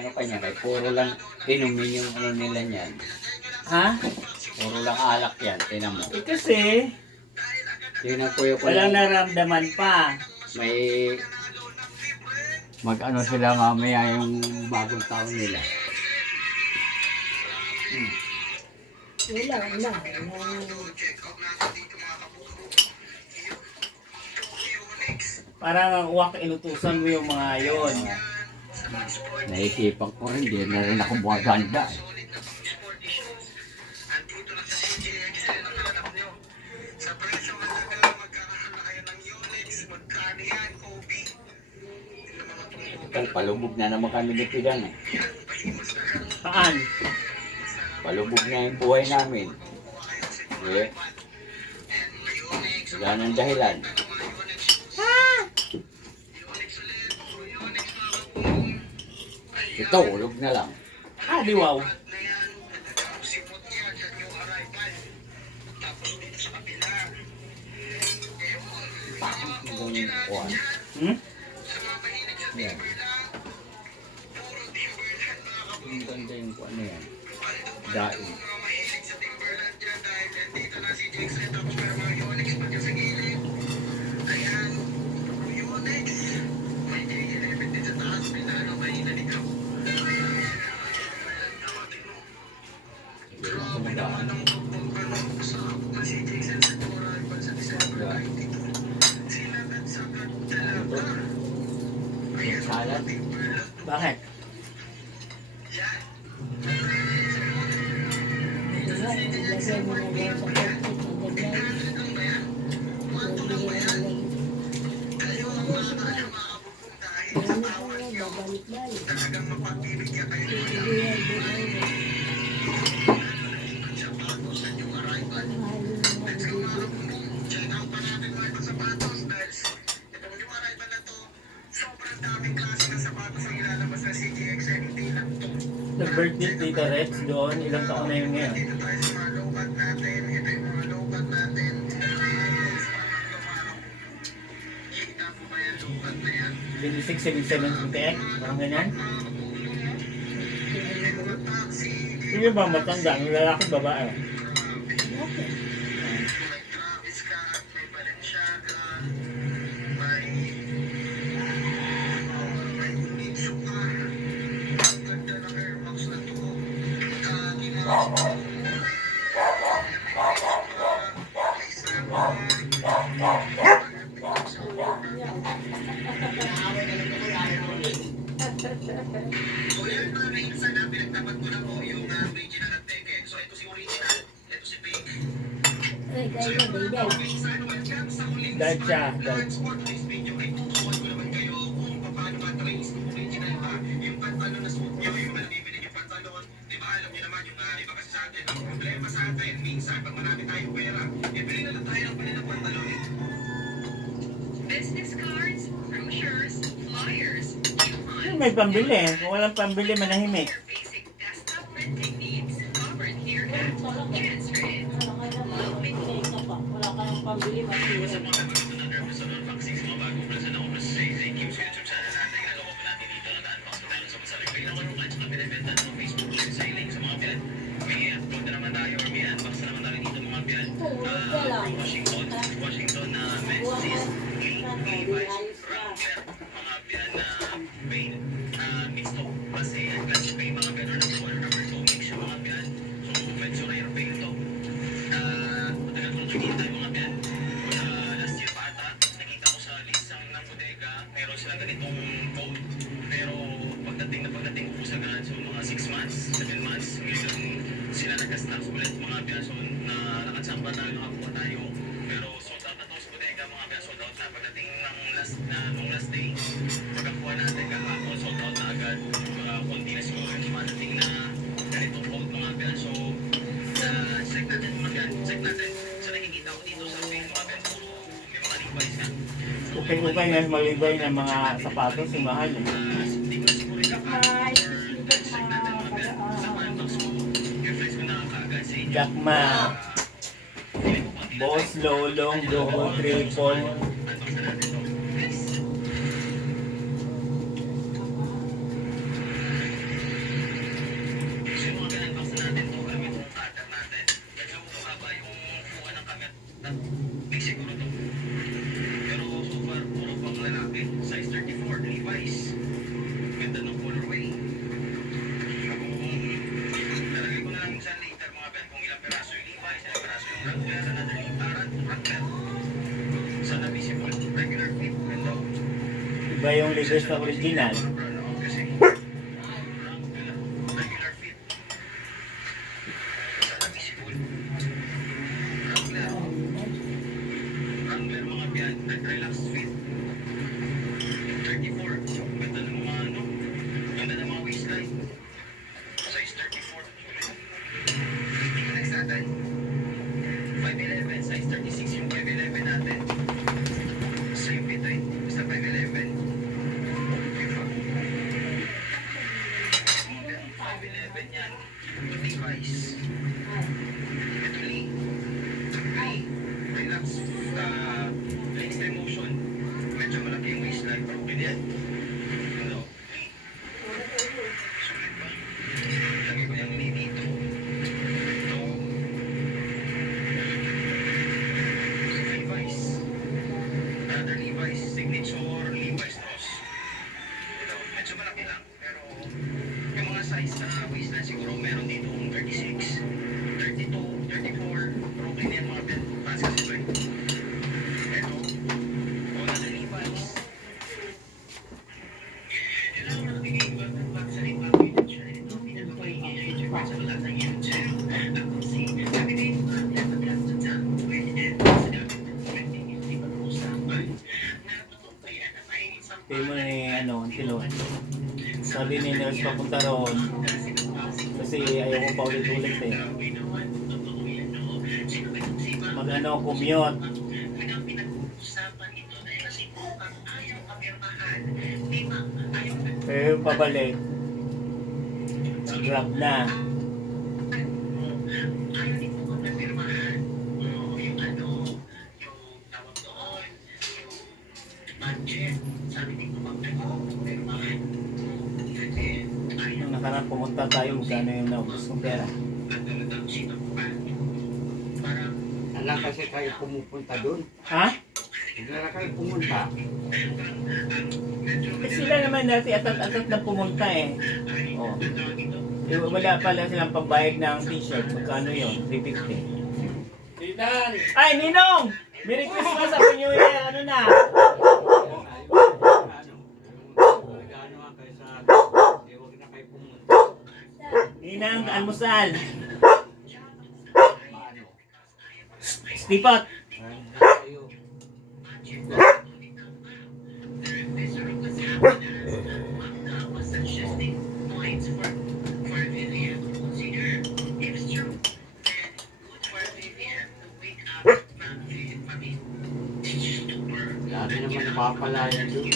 ano kanya, kay puro lang inumin yung ano nila niyan. Ha? Puro lang alak yan, tinan mo. Eh kasi, Tingnan ko yung walang naramdaman pa. may mag-ano sila mamaya yung bagong taon nila. Wala. Parang ang uwak, inutusan mo yung mga yon. Naisipan ko rin, di na rin ako maganda. Palubog na naman kami ni Pigang eh. Saan? Palubog na yung buhay namin. Eh, wala nang dahilan. Ito, ulog na lang. Ah, di wow. Yung kuwan. Hmm? Yan. Ang ganda yung kuwan na yan. Daing. Salad. Bakit? Ilagay mo na yan sa pagkit. Nag-birthday Tita Rex doon. Ilang taon na yun ngayon? Six, 77, 78, parang ganyan. Yung ba matanda, yung lalaki, babae. Ay, kayo na, day. Dahil siya, dahil. Business cards, brochures, flyers, coupons, May pambili. Kung walang pambili, manahimik. your basic desktop printing needs covered here at Transgrid. Wala ka ng pambili, masira. Meron silang ganitong code. Pero pagdating po sa ganun, so mga 6 months, 7 months, ngayon sila nag-stocks ulit mga biyason na nakatsamba na nakakuha tayo. Pero sold out na to sa bodega mga biyason, sold out na. Pagdating ng last day, pagkakuha natin kahapon, sold out na agad. Konti na siguro yung madating na ganitong code mga biyason. So, check natin. So nakikita ko dito sa page mga biyason, may mga device na. Ukay-ukay na malibay ng mga sapatos, yung mahal. Jakma. Boss, lolong, double, triple. 34, Levi's. Ganda ng colorway. Lalagay ko na lang sa later mga ben kung ilang peraso yung Levi's, ilang peraso yung Wrangler, another Wrangler. Sana visible, regular fit, ganda. Iba yung Levi's na original. Kasi regular fit. Sana visible. Wrangler mga biyan, relax fit. 34, ganda ng mga ano, ganda ng mga waistline. Size 34. Next natin. 5'11", size 36 yung 5'11 natin. Same fit eh, basta 5'11". 5'11 yan. Levi's. Ito Lee. Relax. Extreme motion. Medyo malaki yung waistline. Pero okay yan. Ano? Sulit ba? Lagay ko yung Lee dito. Ito. Levi's. Another Levi's. Signature Levi's Ross. Ito. Medyo malaki lang. Pero yung mga size na waistline siguro meron dito 36, 32, 34. Pero okay na yan mga ben. Pass kasi ito eh. Ito. All the Levi's. Yun lang ang nabigay ko ng pagsalit mga picture. Ito pinapakinggan yung internet sa lahat ng YouTube. Ako si Davide. Napagkat sa dyan. Pwede din. Sa dapat ng pwede yung di pag-uusapan. Natutumpayan na may isang Kaya mo na ano, ang tilon. Sabi ni Nels papunta roon. Kasi ayaw ko pa ulit-ulit eh. Mag-ano, commute. Pero pabalik. Grab na. Nung nakaraan pumunta tayo, magkano yung naubos ng pera. Alam kasi kayo pumupunta doon. Ha? Hindi na kayo pumunta. Eh, sila naman dati atat-atat na pumunta eh. Oh. Eh, wala pala silang pambayad ng t-shirt. Magkano yun? 350. Tinan! Ay, Ninong! Merry Christmas! Happy New Year! Ano na? Gano nga kayo sa... Huwag na kayo pumunta. Ninang, almusal! Stipot! Kayo. Dami naman napapalayan doon.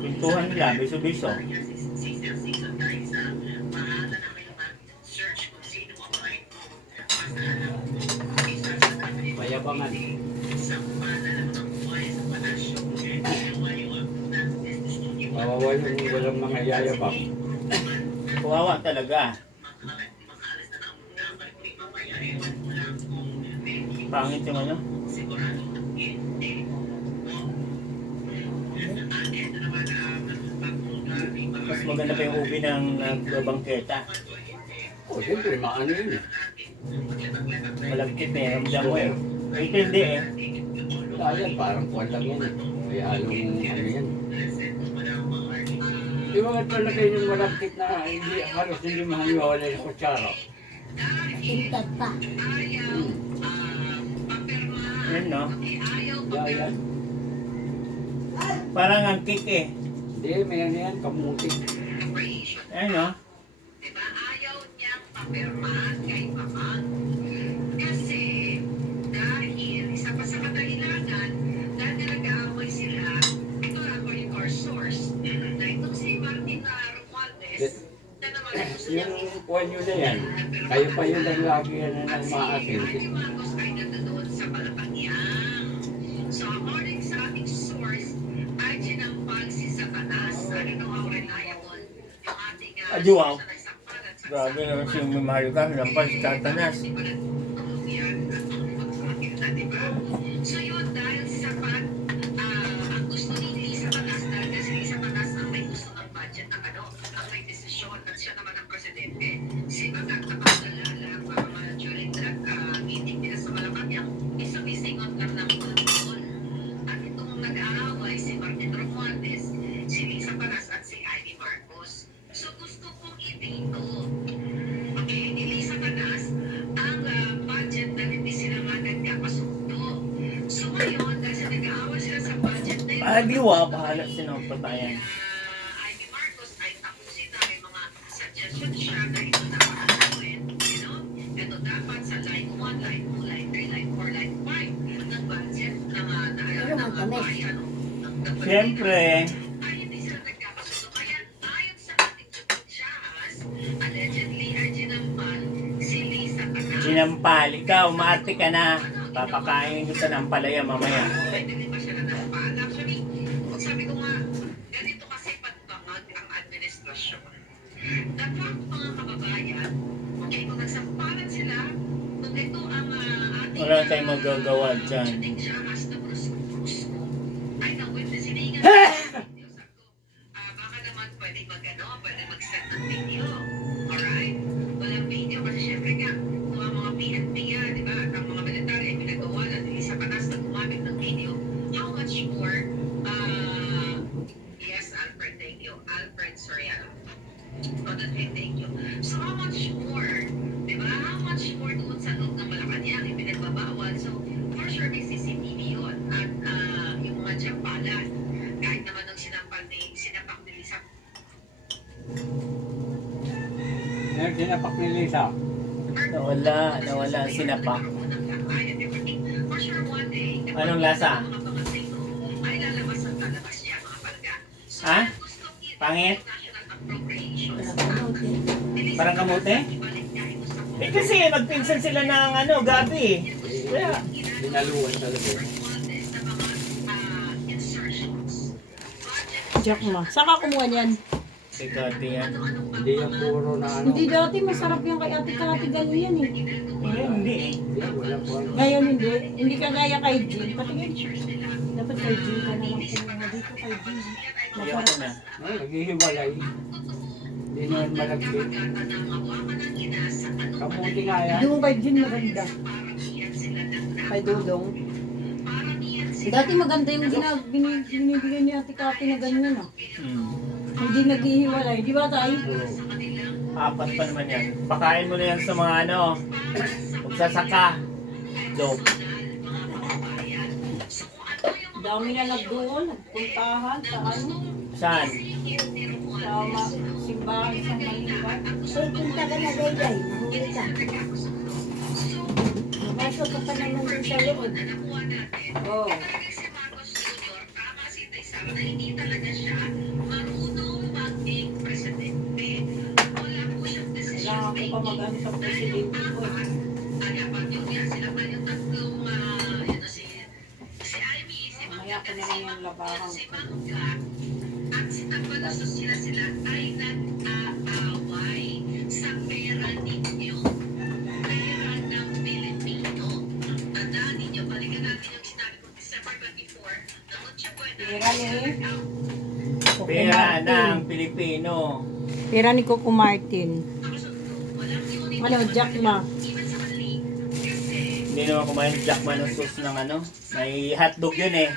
Pintuhan nila, biso-biso. Mayabangan. Walang mga yayabang. Kawawa talaga. Pangit yung ano? Mas maganda pa yung ubi ng bangketa. O, siyempre, maano yun eh. Malagkit eh, ramdam mo eh. Ito hindi eh. Ayan, parang kuwan lang yan eh. May halong ano yan. Yung mga talagay ng malagkit na hindi, halos hindi mahaniwala yung kutsara. Tintat pa. Yan no? Yan. Parang ang kick eh. Hindi, may ano yan, kamutik. Ayan no? Diba ayaw niyang papirmahan kay Mama? Kasi dahil isa pa sa kadahilanan dahil nag-aaway sila, ito according to our source, na itong si Martina Romualdez na naman gusto niya Yung kuwan nyo na yan, kayo pa yun lang lagi yan na at si maasin. Marty Marcos ay nandun sa Malacanang. So according sa ating source, ay ginampag si Satanas. Ano nung ang reliable? Yung ating Ajuaw. sa nagsampalan sa Grabe naman si Mario ka, lampal si Tatanas. So yun, dahil sa Martin Romualdez, si Lisa Paras at si Ivy Marcos. So gusto kong i-dito. Okay, ni Lisa Paras, ang budget na hindi sila nga nagkakasundo. So ngayon, dahil sa nag-aawa sila sa budget na yun, Diwa, bahala sinapatayan. Ivy Marcos ay tapusin na may mga suggestion siya na ito dapat ang gawin. You know? Ito dapat sa line 1, line 2, line 3, line 4, line 5 ng budget ng bayan. Siyempre, Ay hindi sila nagkakasundo. Kaya ayon sa ating judge, allegedly ay ginampal si Lisa Patas. sinampal. Ikaw, umaarte ka na. Papakain kita ng palaya mamaya. Pwede rin ba siya na nampal? Actually, sabi ko nga, ganito kasi pagpangag ang administrasyon. The fact, mga kababayan, okay, kung nagsampalan sila, kung ito ang ating Wala tayong magagawa dyan. shooting siya as the brusko, ay na-witness hiningan. Baka naman pwede pwede mag-set ng video. Alright? Walang video kasi syempre nga, kung ang mga PNP yan, di ba, at ang mga military ay pinagawa na sa patas na gumamit ng video, how much more, yes, Alfred, thank you. Alfred Soriano. Thank you. So how much more, di ba? How much more doon sa loob ng Malacanang yung pinagbabawal. So for sure may CCTV yun. At yung mga tiyampalan, kahit naman nung sinapak ni Lisa. Ngayon, sinapak ni Lisa. Nawala ang sinapak. For sure one day, Anong lasa? mga pangasigo ay lalabas at lalabas niya mga palga. So Ha? gusto Pangit? national appropriations. Parang kamote? Eh kasi magpinsan sila ng gabi. Kaya, Binaluan talaga. Jack ma. Saan ka kumuha niyan? si Kati yan. Hindi yung puro na ano. Hindi dati masarap yung kay Ate Kati ganyan eh. Hindi eh. Hindi, wala po ano. Ngayon hindi. Hindi ka gaya kay Jean. Patingin. Dapat kay Jean ka na lang kumuha dito kay Jean. Ayoko na. Ay, naghihiwalay. Hindi naman malagkit. Kamuti nga yan. Yung kay Jean maganda. Kay Dudong. Dati maganda yung binibigay ni Ate Kati na ganyan ah. Hindi naghihiwalay. Di ba tayo? Apat pa naman yan. Pakain mo na yan sa mga magsasaka. Joke. Dami na nagdoon. Nagpuntahan sa ano. Saan? Sa simbahan sa Maliwan. Punta ka na gayay, mahuli ka. Napasok ka pa naman dun sa loob. Oo. Na hindi talaga siya marunong maging presidente. Wala po siyang decision Kailangan ko pa mag-ano sa presidente ko. Kaya pag yung sila pa yung tatlong si Ivy, si Mamaya ko na lang yung labahan si ko. Mangga, at si Tampalasos sila ay nag-aaway sa pera ninyo. Pera ng Pilipino. Tandaan ninyo, balikan natin yung sinabi ko December 24 na Noche Buena. Pera ni Pera ng Pilipino. Pera ni Coco Martin. Ano, Jack ma. Hindi naman kumain Jackman ng sauce ng may hotdog yun eh.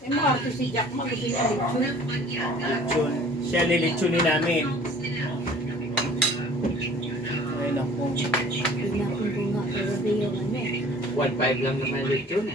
Eh, makarte si Jack ma. Gusto niya lechon. Lechon. Siya lilitsunin namin. Ay naku. Hindi na kung bunga, pero yung ano. 1.5 lang naman lechon eh.